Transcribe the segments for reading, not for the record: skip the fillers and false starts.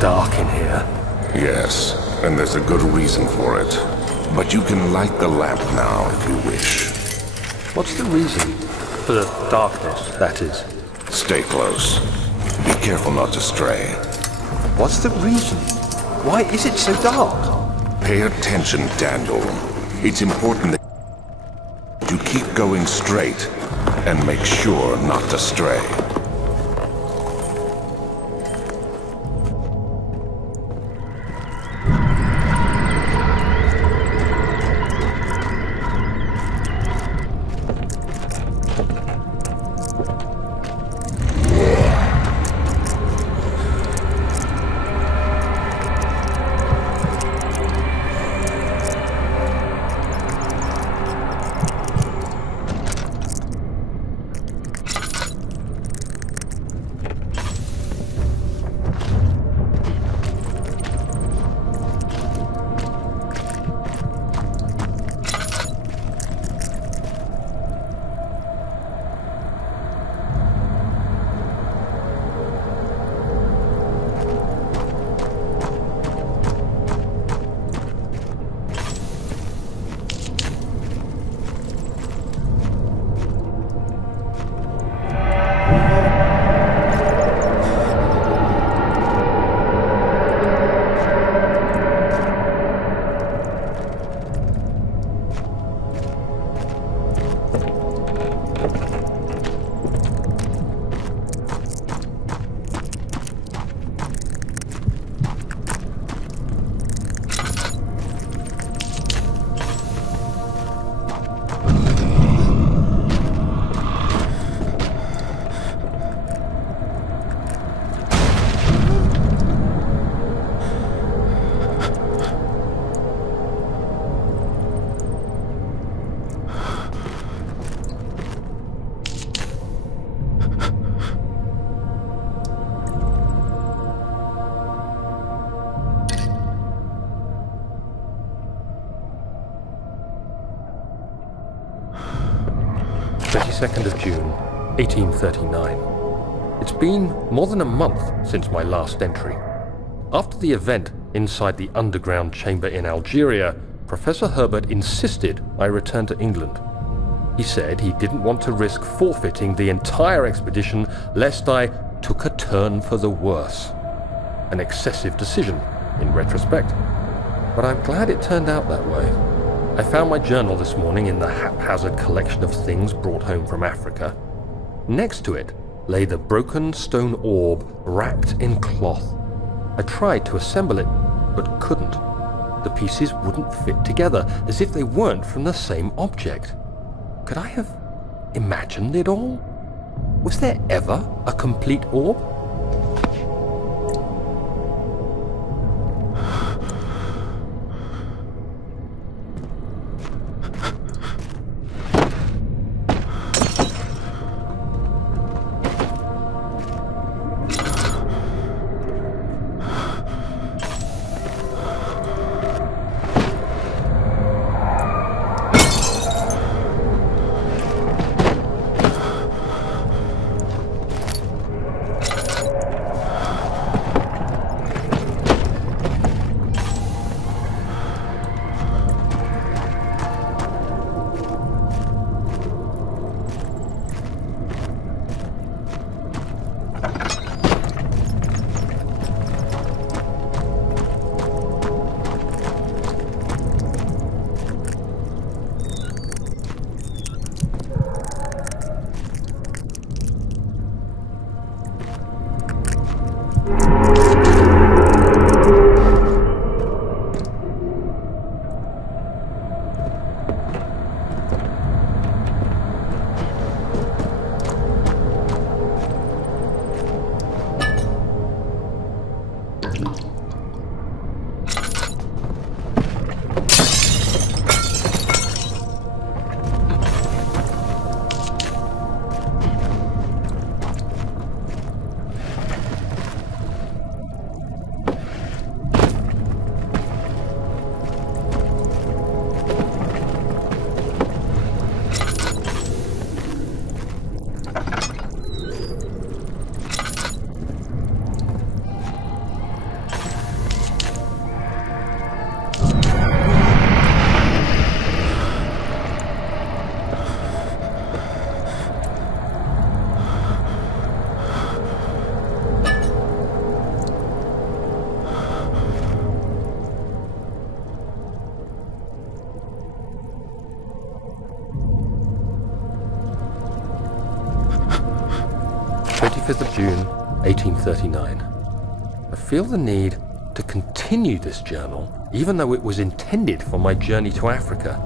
dark in here. Yes, and there's a good reason for it. But you can light the lamp now if you wish. What's the reason? For the darkness, that is. Stay close. Be careful not to stray. What's the reason? Why is it so dark? Pay attention, Daniel. It's important that you keep going straight and make sure not to stray. Of June, 1839. It's been more than a month since my last entry. After the event inside the underground chamber in Algeria, Professor Herbert insisted I return to England. He said he didn't want to risk forfeiting the entire expedition lest I took a turn for the worse. An excessive decision, in retrospect. But I'm glad it turned out that way. I found my journal this morning in the haphazard collection of things brought home from Africa. Next to it lay the broken stone orb wrapped in cloth. I tried to assemble it, but couldn't. The pieces wouldn't fit together, as if they weren't from the same object. Could I have imagined it all? Was there ever a complete orb? 25th of June, 1839. I feel the need to continue this journal, even though it was intended for my journey to Africa.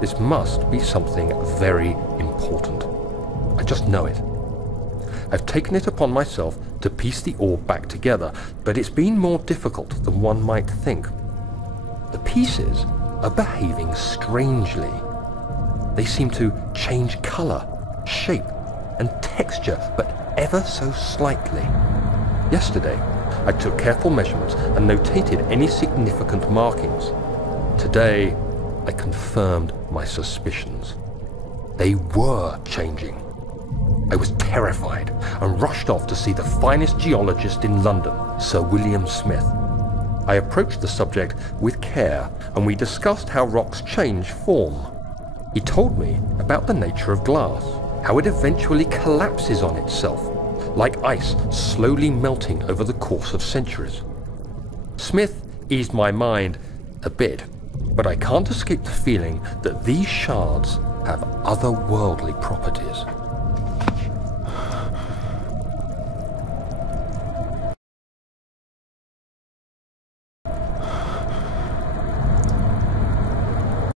This must be something very important. I just know it. I've taken it upon myself to piece the orb back together, but it's been more difficult than one might think. The pieces are behaving strangely. They seem to change color, shape, and texture, but ever so slightly. Yesterday, I took careful measurements and notated any significant markings. Today, I confirmed my suspicions. They were changing. I was terrified and rushed off to see the finest geologist in London, Sir William Smith. I approached the subject with care and we discussed how rocks change form. He told me about the nature of glass, how it eventually collapses on itself, like ice slowly melting over the course of centuries. Smith eased my mind a bit, but I can't escape the feeling that these shards have otherworldly properties.